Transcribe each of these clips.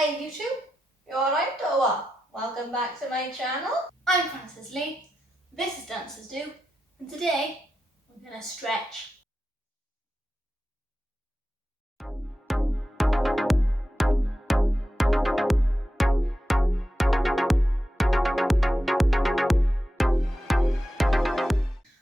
Hey YouTube, you alright or what? Welcome back to my channel. I'm Frances Lee, this is Dancers Do, and today we're going to stretch.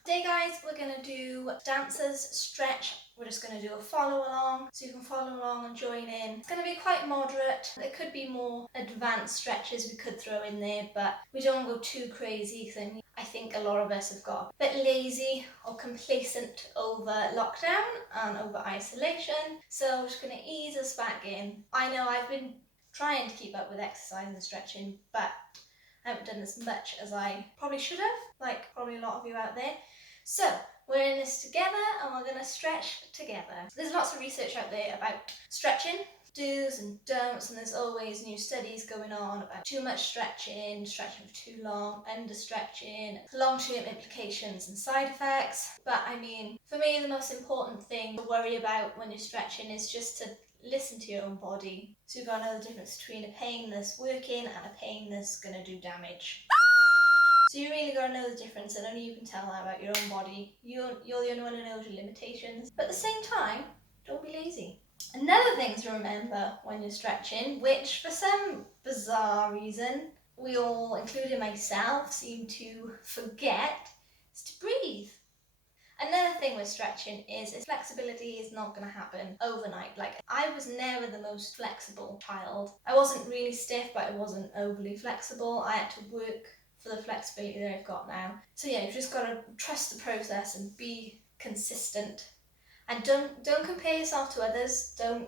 Today guys, we're going to do Dancers Stretch. We're just going to do a follow along, so you can follow along and join in. It's going to be quite moderate. There could be more advanced stretches we could throw in there, but we don't go too crazy because I think a lot of us have got a bit lazy or complacent over lockdown and over isolation. So we're just going to ease us back in. I know I've been trying to keep up with exercise and stretching, but I haven't done as much as I probably should have, like probably a lot of you out there. So we're in this together and we're going to stretch together. There's lots of research out there about stretching, do's and don'ts, and there's always new studies going on about too much stretching, stretching for too long, under stretching, long-term implications and side effects. But I mean, for me the most important thing to worry about when you're stretching is just to listen to your own body. So you've got to know the difference between a pain that's working and a pain that's going to do damage. So you really got to know the difference, and only you can tell that about your own body. You're the only one who knows your limitations. But at the same time, don't be lazy. Another thing to remember when you're stretching, which for some bizarre reason we all, including myself, seem to forget, is to breathe. Another thing with stretching is flexibility is not going to happen overnight. Like, I was never the most flexible child. I wasn't really stiff, but I wasn't overly flexible. I had to work for the flexibility that I've got now. So yeah, you've just got to trust the process and be consistent. And don't compare yourself to others. The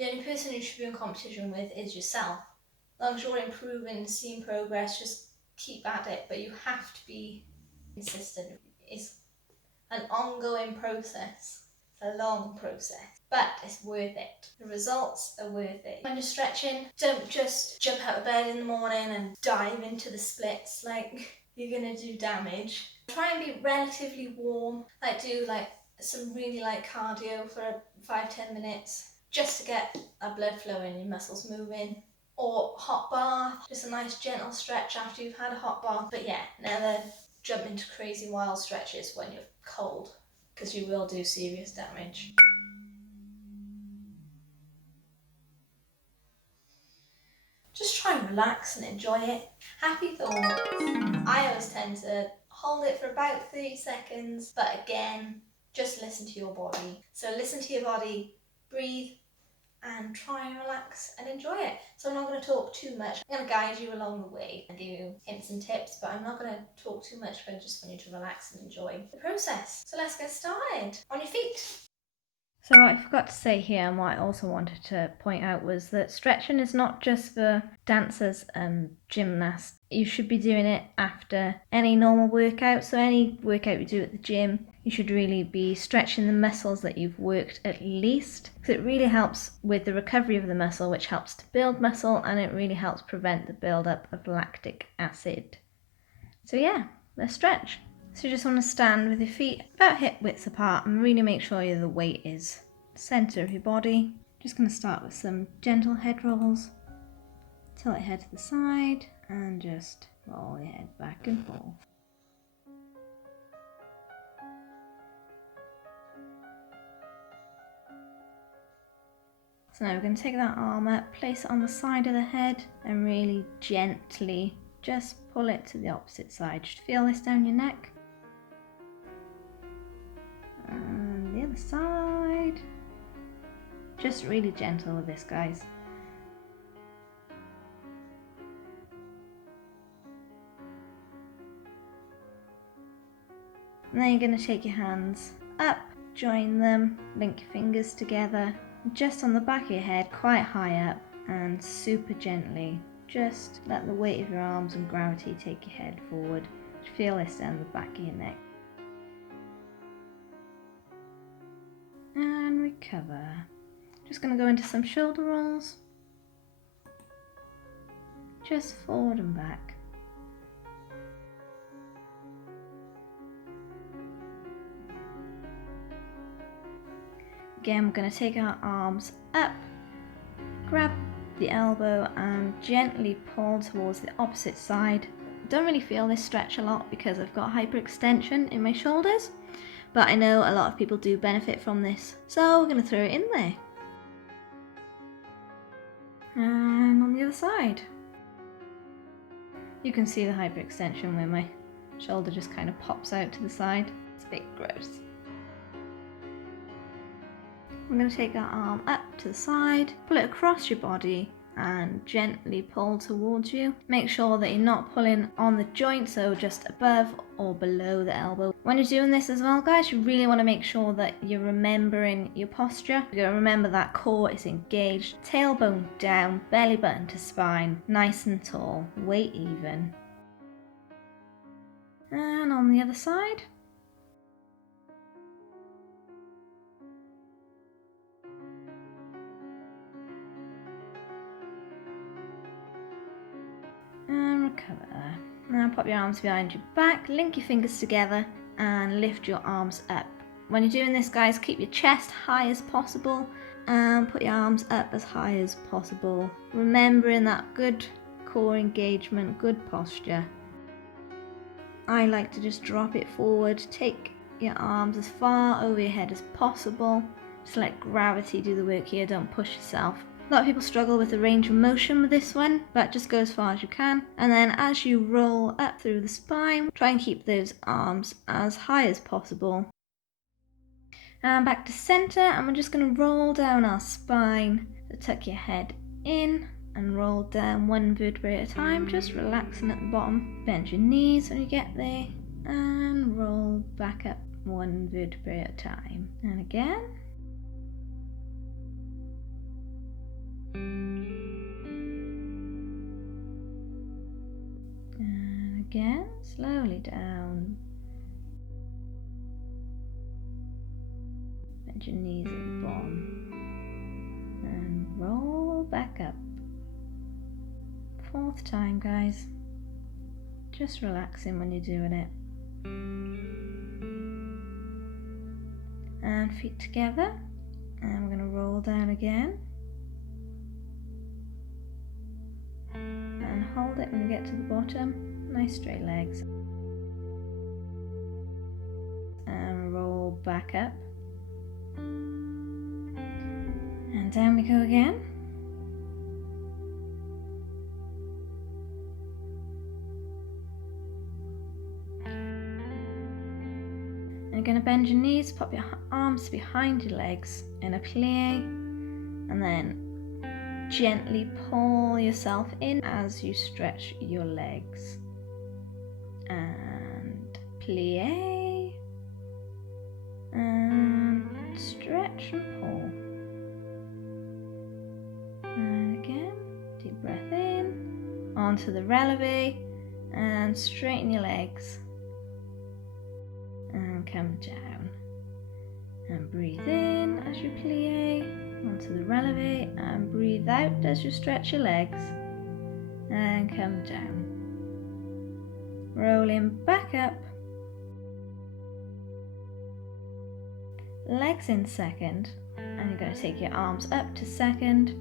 only person you should be in competition with is yourself. As long as you're improving, seeing progress, just keep at it. But you have to be consistent. It's an ongoing process. It's a long process, but it's worth it. The results are worth it. When you're stretching, don't just jump out of bed in the morning and dive into the splits like you're gonna do damage. Try and be relatively warm, do some really light cardio for 5-10 minutes just to get our blood flowing, your muscles moving. Or hot bath, just a nice gentle stretch after you've had a hot bath. But yeah, never jump into crazy wild stretches when you're cold, because you will do serious damage. Just try and relax and enjoy it. Happy thoughts. I always tend to hold it for about 30 seconds, but again, just listen to your body. So listen to your body, breathe, and try and relax and enjoy it. So I'm not going to talk too much. I'm going to guide you along the way and give you hints and tips, but I'm not going to talk too much. I just want you to relax and enjoy the process. So let's get started. On your feet. So what I forgot to say here, and what I also wanted to point out, was that stretching is not just for dancers and gymnasts. You should be doing it after any normal workout. So any workout you do at the gym, you should really be stretching the muscles that you've worked at least, because it really helps with the recovery of the muscle, which helps to build muscle, and it really helps prevent the build-up of lactic acid. So yeah, let's stretch. So you just want to stand with your feet about hip width apart and really make sure the weight is center of your body. Just going to start with some gentle head rolls. Tilt your head to the side and just roll your head back and forth. So now we're going to take that arm up, place it on the side of the head and really gently just pull it to the opposite side. Just feel this down your neck. And the other side. Just really gentle with this, guys. And then you're going to take your hands up, join them, link your fingers together, just on the back of your head, quite high up, and super gently. Just let the weight of your arms and gravity take your head forward. Just feel this down the back of your neck. And recover. Just going to go into some shoulder rolls. Just forward and back. Again, we're going to take our arms up, grab the elbow and gently pull towards the opposite side. Don't really feel this stretch a lot because I've got hyperextension in my shoulders, but I know a lot of people do benefit from this, so we're going to throw it in there. And on the other side. You can see the hyperextension where my shoulder just kind of pops out to the side. It's a bit gross. I'm going to take our arm up to the side, pull it across your body and gently pull towards you. Make sure that you're not pulling on the joint, so just above or below the elbow. When you're doing this as well, guys, you really want to make sure that you're remembering your posture. You're going to remember that core is engaged, tailbone down, belly button to spine, nice and tall, weight even. And on the other side. And recover there. Now pop your arms behind your back, link your fingers together and lift your arms up. When you're doing this, guys, keep your chest high as possible and put your arms up as high as possible. Remembering that good core engagement, good posture. I like to just drop it forward, take your arms as far over your head as possible. Just let gravity do the work here, don't push yourself. A lot of people struggle with the range of motion with this one, but just go as far as you can. And then as you roll up through the spine, try and keep those arms as high as possible. And back to center, and we're just going to roll down our spine. So tuck your head in and roll down one vertebrae at a time, just relaxing at the bottom. Bend your knees when you get there, and roll back up one vertebrae at a time. And again. And again, slowly down. Bend your knees at the bottom. And roll back up. Fourth time, guys. Just relaxing when you're doing it. And feet together. And we're going to roll down again. And hold it when we get to the bottom. Nice straight legs. And roll back up. And down we go again. And you're going to bend your knees, pop your arms behind your legs in a plie, and then gently pull yourself in as you stretch your legs. And plie, and stretch and pull. And again, deep breath in, onto the releve, and straighten your legs. And come down. And breathe in as you plie, onto the releve, and breathe out as you stretch your legs. And come down. Rolling back up. Legs in second, and you're going to take your arms up to second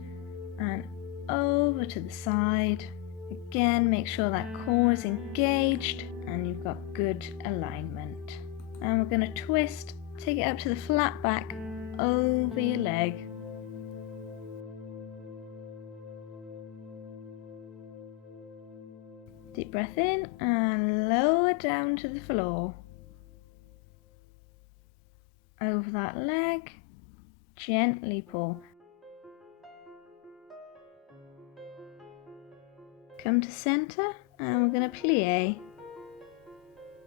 and over to the side. Again, make sure that core is engaged and you've got good alignment. And we're going to twist, take it up to the flat back over your leg. Deep breath in and lower down to the floor. Over that leg, gently pull. Come to center and we're going to plie.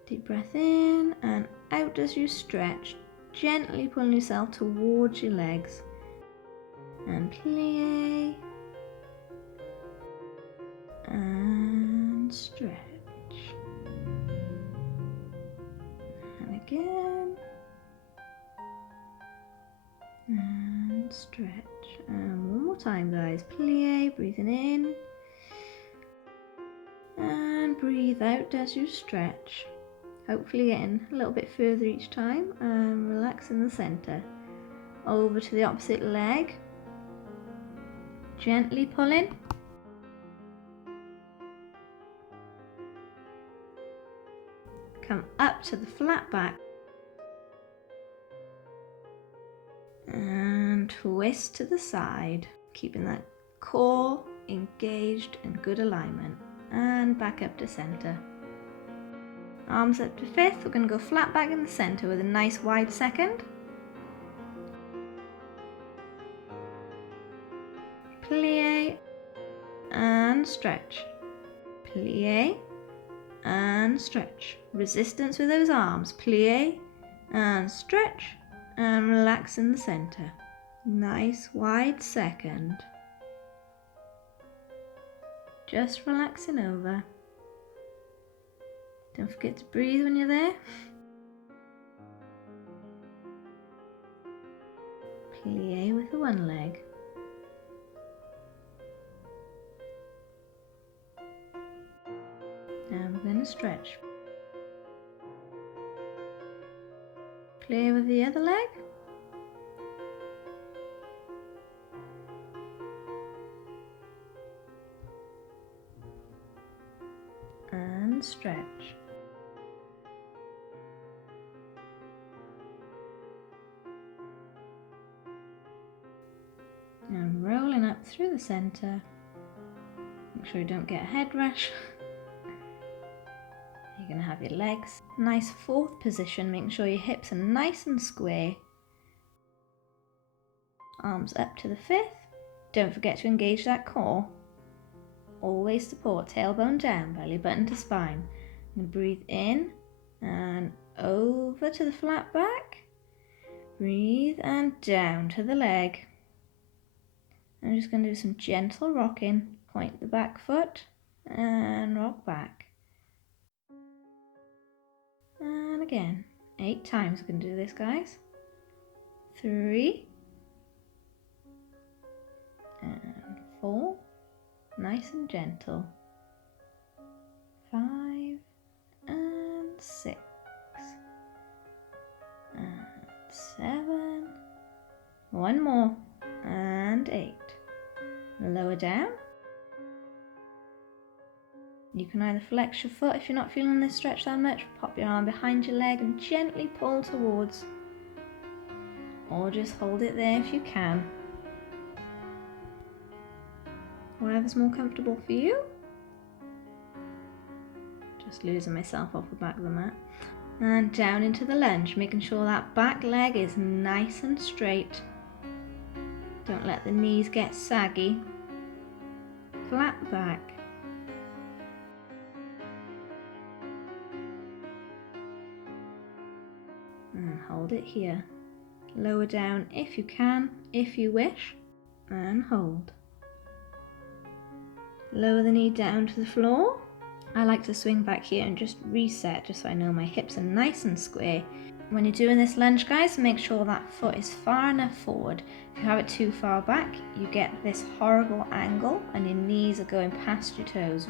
Deep breath in and out as you stretch, gently pulling yourself towards your legs. And plie. And stretch. And again. And stretch. And one more time, guys. Plie, breathing in. And breathe out as you stretch. Hopefully getting a little bit further each time, and relax in the center. Over to the opposite leg. Gently pull in. Come up to the flat back. And twist to the side, keeping that core engaged and good alignment. And back up to center. Arms up to fifth. We're going to go flat back in the center with a nice wide second. Plie and stretch. Plie and stretch. Resistance with those arms. Plie and stretch and relax in the center. Nice wide second. Just relaxing over. Don't forget to breathe when you're there. Plie with the one leg. Now we're going to stretch. Plie with the other leg. And stretch. And rolling up through the center. Make sure you don't get a head rush. You're going to have your legs. Nice fourth position, making sure your hips are nice and square. Arms up to the fifth. Don't forget to engage that core. Always support, tailbone down, belly button to spine. And breathe in and over to the flat back. Breathe and down to the leg. I'm just going to do some gentle rocking. Point the back foot and rock back. And again, 8 times we're going to do this, guys. 3 and 4, nice and gentle. 5 and 6 and 7. One more and 8. Lower down. You can either flex your foot if you're not feeling this stretch that much, pop your arm behind your leg and gently pull towards, or just hold it there if you can. Whatever's more comfortable for you. Just losing myself off the back of the mat. And down into the lunge, making sure that back leg is nice and straight. Don't let the knees get saggy. Flat back. And hold it here. Lower down if you can, if you wish, and hold. Lower the knee down to the floor. I like to swing back here and just reset, just so I know my hips are nice and square. When you're doing this lunge, guys, make sure that foot is far enough forward. If you have it too far back, you get this horrible angle and your knees are going past your toes.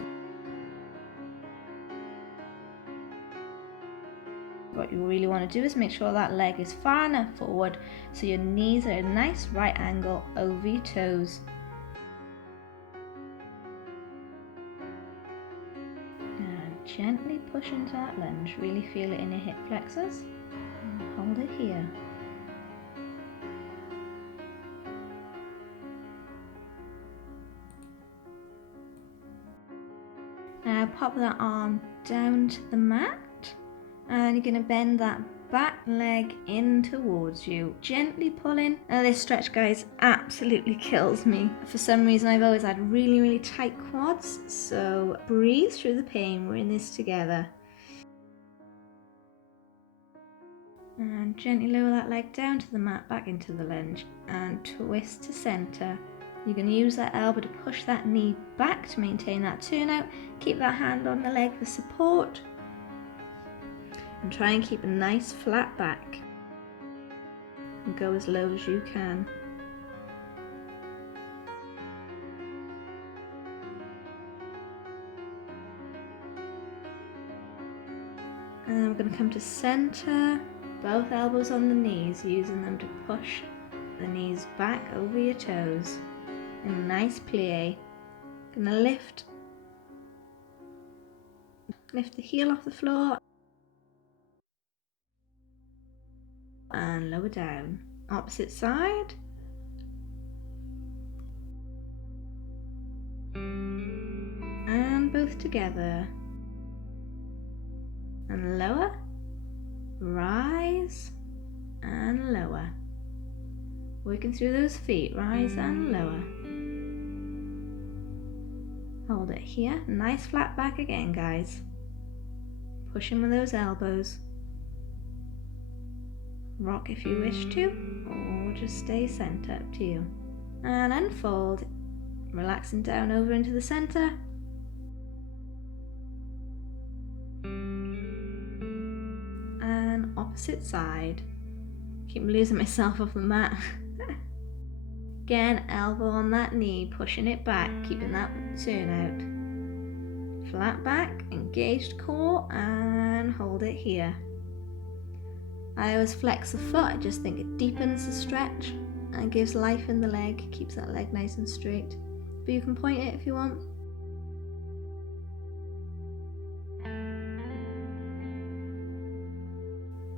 What you really want to do is make sure that leg is far enough forward so your knees are at a nice right angle over your toes. And gently push into that lunge. Really feel it in your hip flexors. And hold it here. Now pop that arm down to the mat. And you're going to bend that back leg in towards you, gently pulling. Now this stretch, guys, absolutely kills me. For some reason I've always had really tight quads, so breathe through the pain. We're in this together. And gently lower that leg down to the mat, back into the lunge, and twist to center. You're going to use that elbow to push that knee back to maintain that turnout. Keep that hand on the leg for support. And try and keep a nice flat back. And go as low as you can. And we're going to come to center, both elbows on the knees, using them to push the knees back over your toes. A nice plie. Gonna lift the heel off the floor and lower down. Opposite side. And both together. And lower. Rise and lower. Working through those feet, rise and lower. Hold it here, nice flat back again, guys. Pushing with those elbows. Rock if you wish to, or just stay centre, up to you. And unfold, relaxing down over into the centre. And opposite side. Keep losing myself off the mat. Again, elbow on that knee, pushing it back, keeping that turn out. Flat back, engaged core, and hold it here. I always flex the foot, I just think it deepens the stretch and gives life in the leg, keeps that leg nice and straight. But you can point it if you want.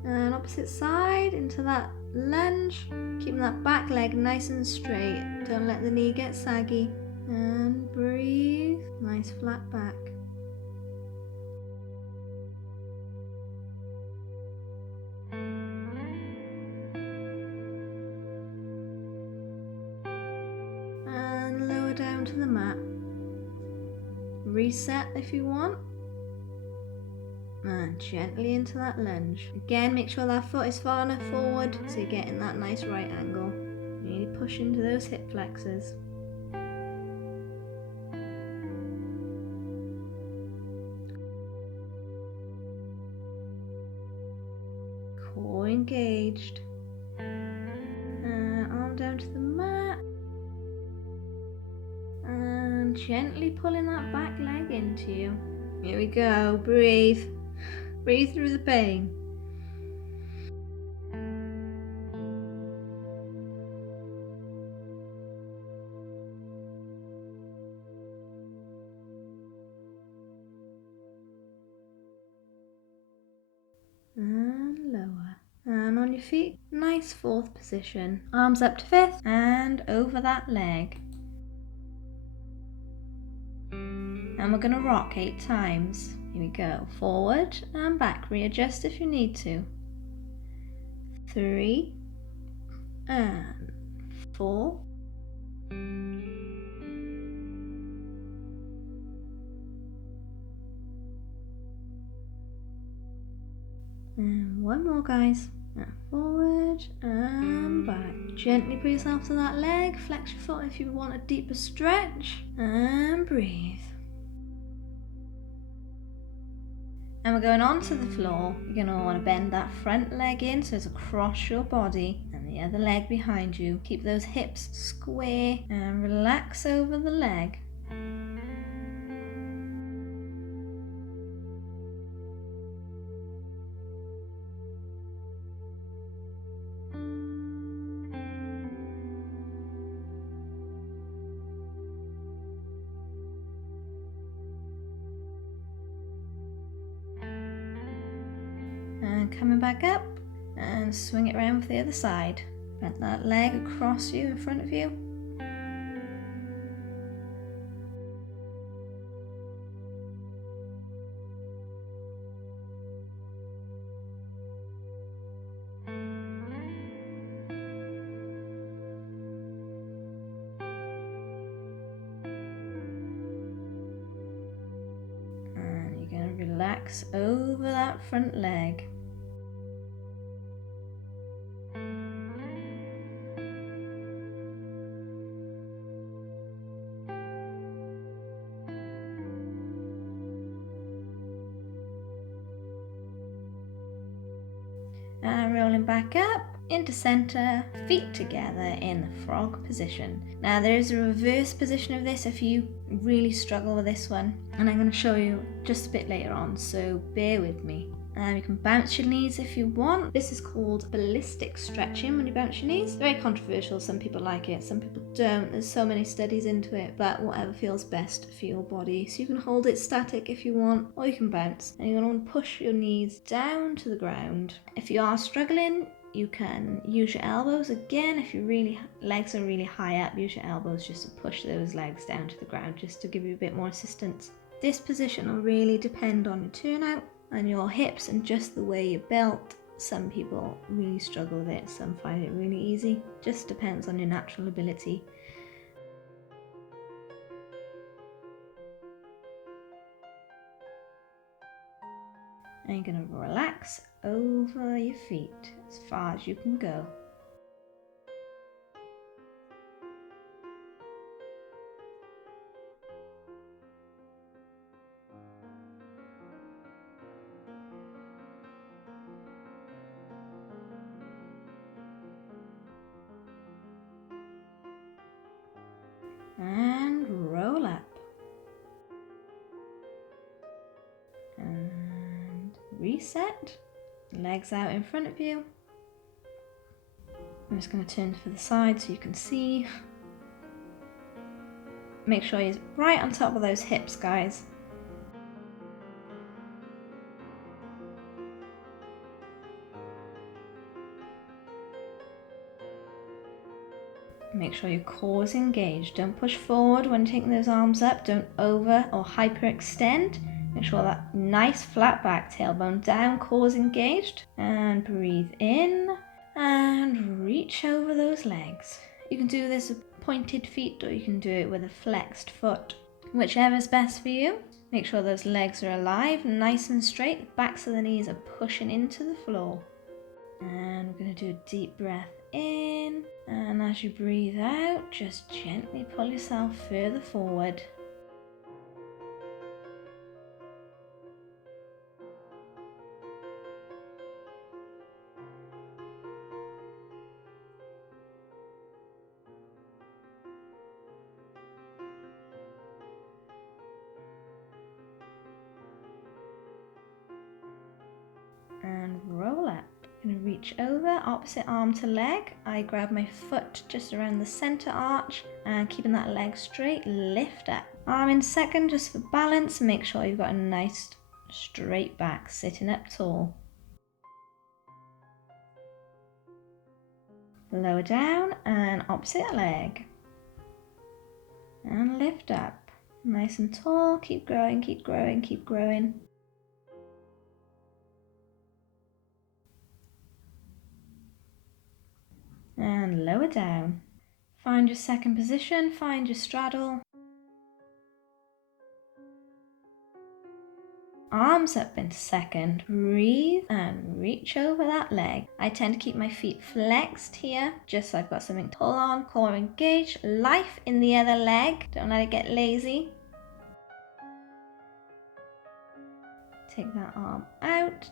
And opposite side into that lunge, keeping that back leg nice and straight. Don't let the knee get saggy. And breathe, nice flat back. And lower down to the mat. Reset if you want. And gently into that lunge. Again, make sure that foot is far enough forward so you're getting that nice right angle. Really push into those hip flexors. Core engaged. And arm down to the mat. And gently pulling that back leg into you. Here we go, breathe. Breathe through the pain. And lower. And on your feet, nice fourth position. Arms up to fifth and over that leg. And we're going to rock 8 times. Here we go. Forward and back. Readjust if you need to. 3 and 4. And one more, guys. And forward and back. Gently put yourself to that leg. Flex your foot if you want a deeper stretch. And breathe. And we're going onto the floor. You're going to want to bend that front leg in so it's across your body and the other leg behind you. Keep those hips square and relax over the leg. And coming back up and swing it around for the other side. Bend that leg across you in front of you. And you're going to relax over that front leg. And rolling back up into center, feet together in the frog position. Now there is a reverse position of this if you really struggle with this one, and I'm going to show you just a bit later on, so bear with me. You can bounce your knees if you want. This is called ballistic stretching when you bounce your knees. Very controversial. Some people like it, some people don't. There's so many studies into it, but whatever feels best for your body. So you can hold it static if you want, or you can bounce. And you're going to push your knees down to the ground. If you are struggling, you can use your elbows again. If your legs are really high up, use your elbows just to push those legs down to the ground, just to give you a bit more assistance. This position will really depend on your turnout and your hips and just the way you belt. Some people really struggle with it, some find it really easy. Just depends on your natural ability. And you're going to relax over your feet as far as you can go. And roll up. And reset. Legs out in front of you. I'm just going to turn to the side so you can see. Make sure you're right on top of those hips, guys. Make sure your core is engaged. Don't push forward when taking those arms up. Don't over or hyperextend. Make sure that nice flat back, tailbone down, core is engaged. And breathe in and reach over those legs. You can do this with pointed feet or you can do it with a flexed foot. Whichever is best for you. Make sure those legs are alive, nice and straight. The backs of the knees are pushing into the floor. And we're going to do a deep breath in, and as you breathe out, just gently pull yourself further forward. And roll up. I'm going to reach over, opposite arm to leg. I grab my foot just around the center arch and keeping that leg straight, lift up. Arm in second just for balance. Make sure you've got a nice straight back, sitting up tall. Lower down and opposite leg. And lift up. Nice and tall. Keep growing, keep growing, keep growing. And lower down. Find your second position, find your straddle. Arms up into second, breathe and reach over that leg. I tend to keep my feet flexed here, just so I've got something to pull on, core engaged, life in the other leg. Don't let it get lazy. Take that arm out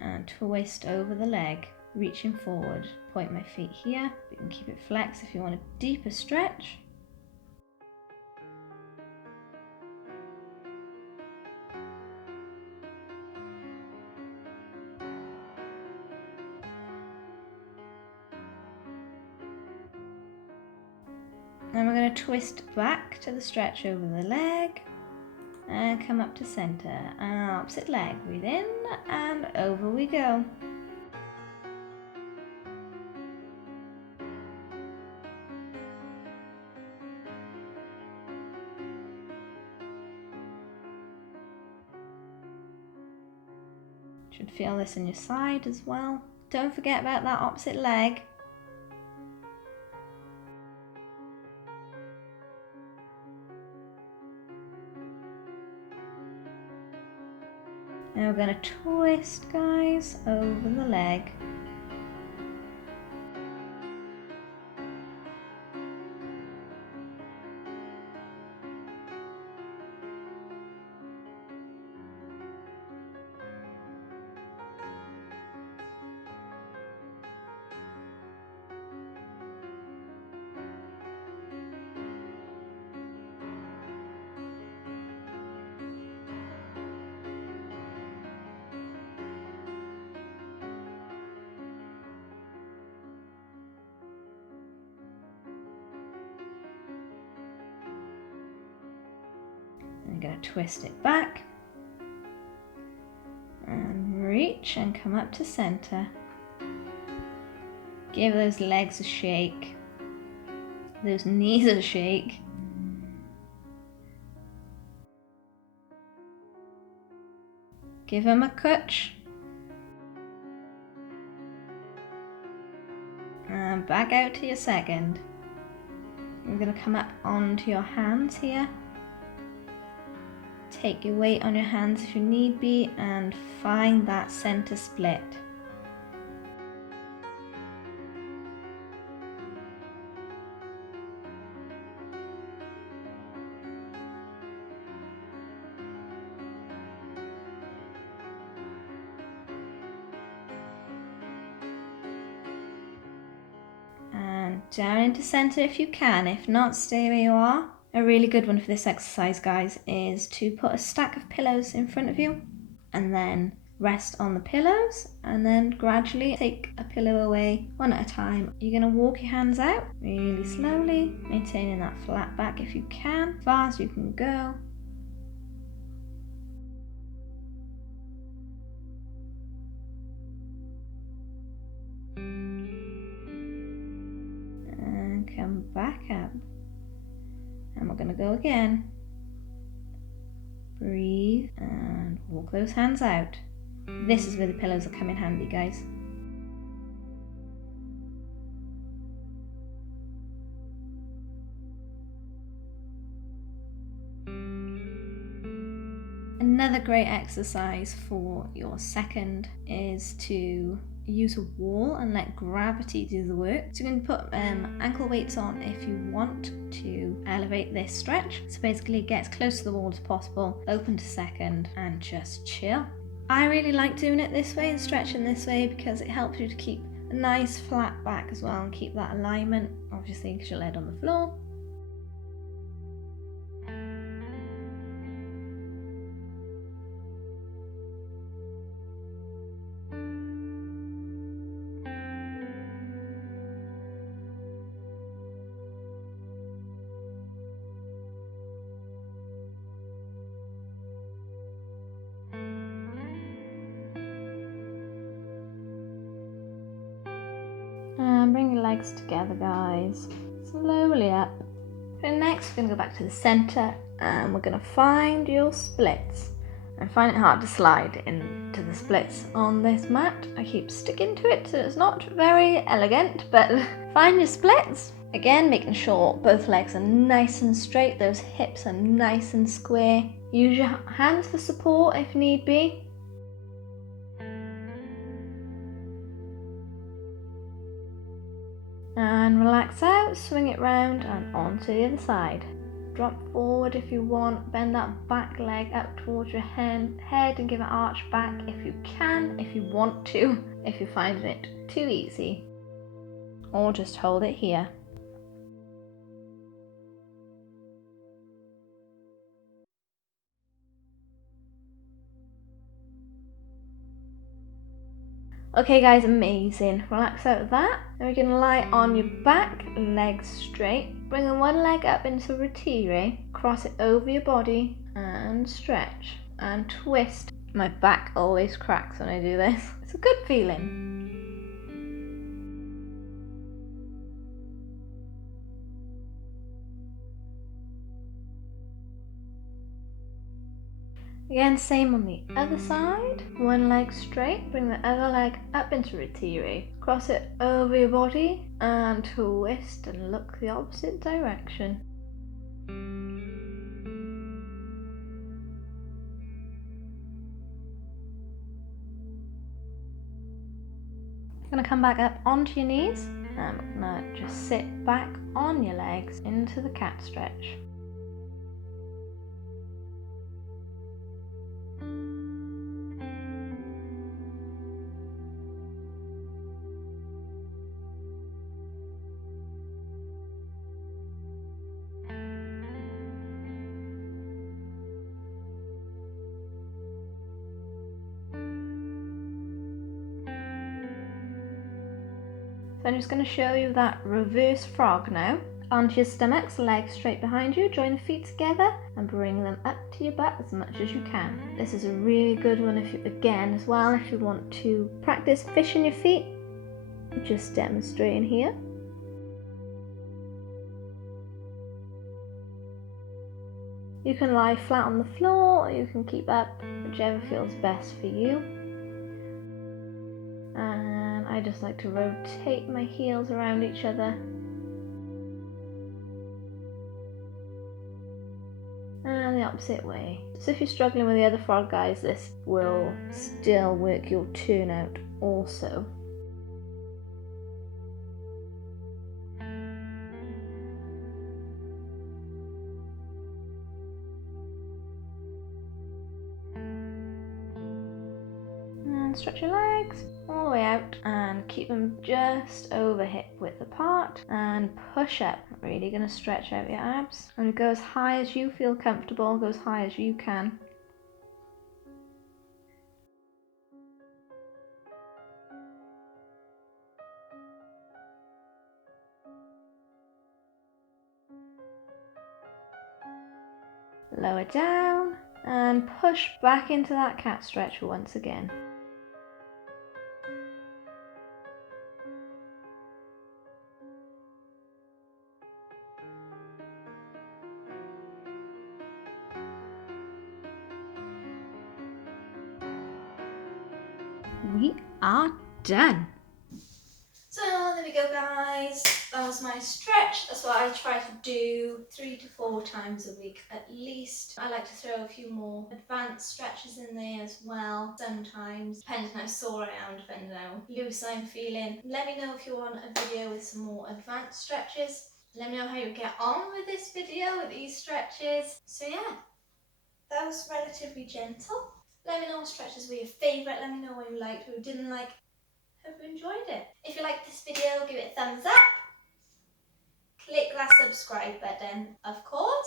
and twist over the leg. Reaching forward, point my feet here. You can keep it flexed if you want a deeper stretch. And we're going to twist back to the stretch over the leg and come up to center. And opposite leg, breathe in and over we go. Should feel this in your side as well. Don't forget about that opposite leg. Now we're going to twist, guys, over the leg. I'm going to twist it back and reach and come up to center. Give those legs a shake, those knees a shake. Give them a clutch. And back out to your second. You're going to come up onto your hands here. Take your weight on your hands if you need be and find that center split. And down into center if you can, if not, stay where you are. A really good one for this exercise, guys, is to put a stack of pillows in front of you and then rest on the pillows and then gradually take a pillow away one at a time. You're going to walk your hands out really slowly, maintaining that flat back if you can, as far as you can go. And come back up. And we're going to go again. Breathe and walk those hands out. This is where the pillows will come in handy, guys. Another great exercise for your second is to use a wall and let gravity do the work. So you can put ankle weights on if you want to elevate this stretch. So basically get as close to the wall as possible, open to second and just chill. I really like doing it this way and stretching this way because it helps you to keep a nice flat back as well and keep that alignment, obviously because you're laid on the floor. And bring your legs together, guys. Slowly up. And next, we're going to go back to the center and we're going to find your splits. I find it hard to slide into the splits on this mat. I keep sticking to it, so it's not very elegant, but find your splits. Again, making sure both legs are nice and straight, those hips are nice and square. Use your hands for support if need be. And relax out, swing it round and on to the other side. Drop forward if you want, bend that back leg up towards your head and give it arch back if you can, if you want to, if you're finding it too easy. Or just hold it here. Okay guys, amazing. Relax out of that. Then we're going to lie on your back, legs straight. Bring the one leg up into retire, cross it over your body and stretch and twist. My back always cracks when I do this. It's a good feeling. Again, same on the other side. One leg straight, bring the other leg up into retire. Cross it over your body and twist and look the opposite direction. You're going to come back up onto your knees and we're going to just sit back on your legs into the cat stretch. So I'm just going to show you that reverse frog now. Onto your stomachs, legs straight behind you, join the feet together and bring them up to your butt as much as you can. This is a really good one if you, again as well, if you want to practice fishing your feet. Just demonstrating here. You can lie flat on the floor or you can keep up, whichever feels best for you. And I just like to rotate my heels around each other. And the opposite way. So if you're struggling with the other frog, guys, this will still work your turnout also. And stretch your legs all the way out and keep them just over hip width apart and push up. Really going to stretch out your abs and go as high as you feel comfortable, go as high as you can. Lower down and push back into that cat stretch once again. We are done. So there we go, guys. That was my stretch. That's what I try to do 3 to 4 times a week at least. I like to throw a few more advanced stretches in there as well sometimes, depending how sore I am, depending how loose I'm feeling. Let me know if you want a video with some more advanced stretches. Let me know how you get on with this video with these stretches. So yeah, that was relatively gentle. Let me know what stretches were your favourite. Let me know what you liked, what you didn't like. Hope you enjoyed it. If you liked this video, give it a thumbs up. Click that subscribe button, of course.